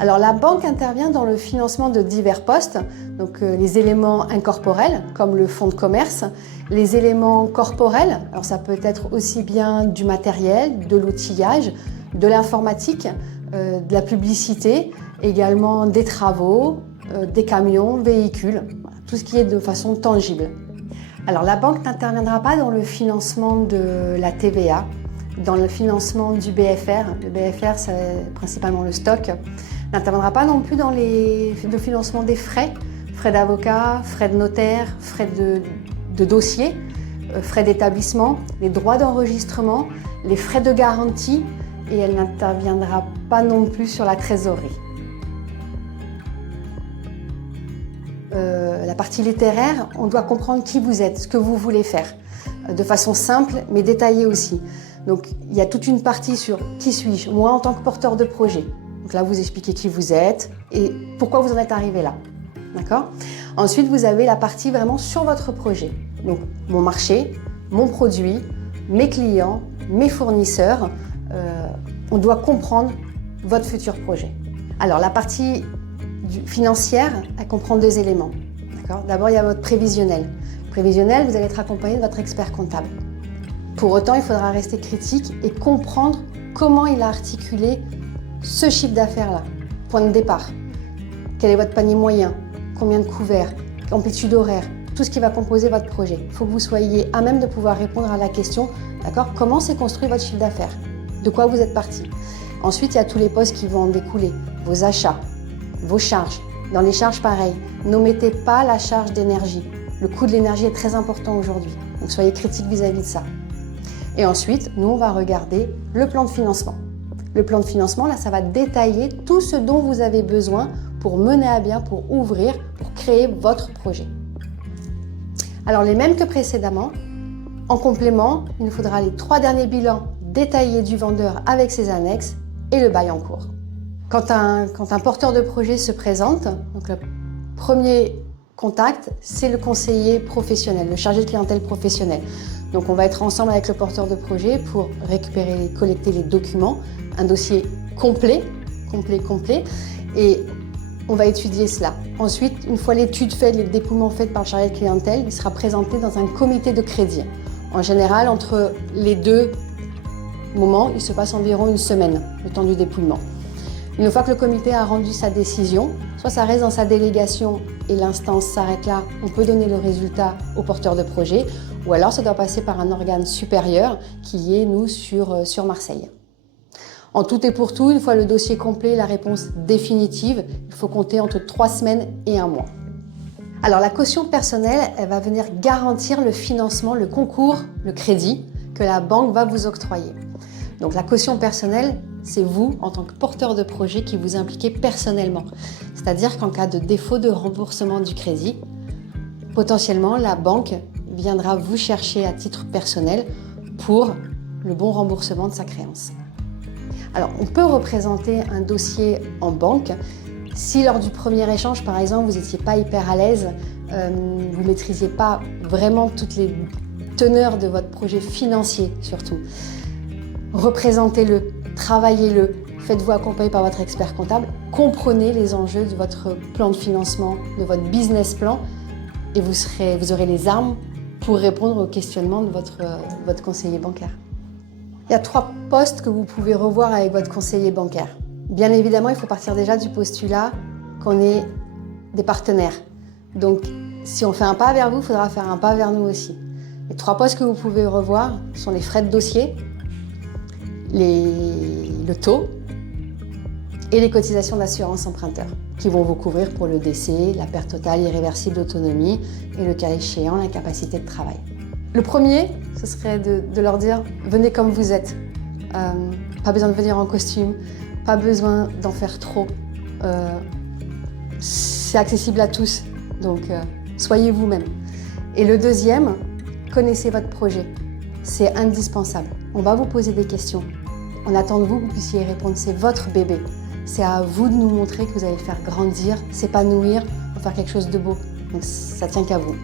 Alors la banque intervient dans le financement de divers postes, donc les éléments incorporels comme le fonds de commerce, les éléments corporels, alors ça peut être aussi bien du matériel, de l'outillage, de l'informatique, de la publicité, également des travaux, des camions, véhicules, voilà, tout ce qui est de façon tangible. Alors la banque n'interviendra pas dans le financement de la TVA, dans le financement du BFR, le BFR c'est principalement le stock, n'interviendra pas non plus dans le financement des frais d'avocat, frais de notaire, frais de dossier, frais d'établissement, les droits d'enregistrement, les frais de garantie et elle n'interviendra pas non plus sur la trésorerie. La partie littéraire, on doit comprendre qui vous êtes, ce que vous voulez faire, de façon simple mais détaillée aussi. Donc il y a toute une partie sur qui suis-je, moi en tant que porteur de projet. Donc là vous expliquez qui vous êtes et pourquoi vous en êtes arrivé là. D'accord ? Ensuite vous avez la partie vraiment sur votre projet. Donc mon marché, mon produit, mes clients, mes fournisseurs. On doit comprendre votre futur projet. Alors la partie financière, elle comprend deux éléments. D'abord, il y a votre prévisionnel. Prévisionnel, vous allez être accompagné de votre expert comptable. Pour autant, il faudra rester critique et comprendre comment il a articulé ce chiffre d'affaires-là. Point de départ. Quel est votre panier moyen? Combien de couverts? Amplitude horaire? Tout ce qui va composer votre projet. Il faut que vous soyez à même de pouvoir répondre à la question, d'accord, comment s'est construit votre chiffre d'affaires? De quoi vous êtes parti? Ensuite, il y a tous les postes qui vont en découler. Vos achats, vos charges. Dans les charges, pareil, n'omettez pas la charge d'énergie. Le coût de l'énergie est très important aujourd'hui, donc soyez critique vis-à-vis de ça. Et ensuite, nous, on va regarder le plan de financement. Le plan de financement, là, ça va détailler tout ce dont vous avez besoin pour mener à bien, pour ouvrir, pour créer votre projet. Alors, les mêmes que précédemment, en complément, il nous faudra les 3 derniers bilans détaillés du vendeur avec ses annexes et le bail en cours. Quand un porteur de projet se présente, donc le premier contact, c'est le conseiller professionnel, le chargé de clientèle professionnel. Donc on va être ensemble avec le porteur de projet pour récupérer, collecter les documents, un dossier complet, et on va étudier cela. Ensuite, une fois l'étude faite, le dépouillement fait par le chargé de clientèle, il sera présenté dans un comité de crédit. En général, entre les deux moments, il se passe environ une semaine, le temps du dépouillement. Une fois que le comité a rendu sa décision, soit ça reste dans sa délégation et l'instance s'arrête là, on peut donner le résultat au porteur de projet, ou alors ça doit passer par un organe supérieur qui est, nous, sur Marseille. En tout et pour tout, une fois le dossier complet, la réponse définitive, il faut compter entre 3 semaines et 1 mois. Alors la caution personnelle, elle va venir garantir le financement, le concours, le crédit que la banque va vous octroyer. Donc la caution personnelle, c'est vous, en tant que porteur de projet, qui vous impliquez personnellement. C'est-à-dire qu'en cas de défaut de remboursement du crédit, potentiellement, la banque viendra vous chercher à titre personnel pour le bon remboursement de sa créance. Alors, on peut représenter un dossier en banque si lors du premier échange, par exemple, vous n'étiez pas hyper à l'aise, vous ne maîtrisiez pas vraiment toutes les teneurs de votre projet financier surtout. Représentez-le. Travaillez-le, faites-vous accompagner par votre expert comptable, comprenez les enjeux de votre plan de financement, de votre business plan et vous aurez les armes pour répondre aux questionnements de votre conseiller bancaire. Il y a 3 postes que vous pouvez revoir avec votre conseiller bancaire. Bien évidemment, il faut partir déjà du postulat qu'on est des partenaires. Donc, si on fait un pas vers vous, il faudra faire un pas vers nous aussi. Les 3 postes que vous pouvez revoir sont les frais de dossier, le taux et les cotisations d'assurance emprunteur qui vont vous couvrir pour le décès, la perte totale irréversible d'autonomie et le cas échéant, l'incapacité de travail. Le premier, ce serait de leur dire « venez comme vous êtes ». Pas besoin de venir en costume, pas besoin d'en faire trop. C'est accessible à tous, donc soyez vous-même. Et le deuxième, connaissez votre projet. C'est indispensable. On va vous poser des questions. On attend de vous que vous puissiez y répondre. C'est votre bébé. C'est à vous de nous montrer que vous allez le faire grandir, s'épanouir, faire quelque chose de beau. Donc ça tient qu'à vous.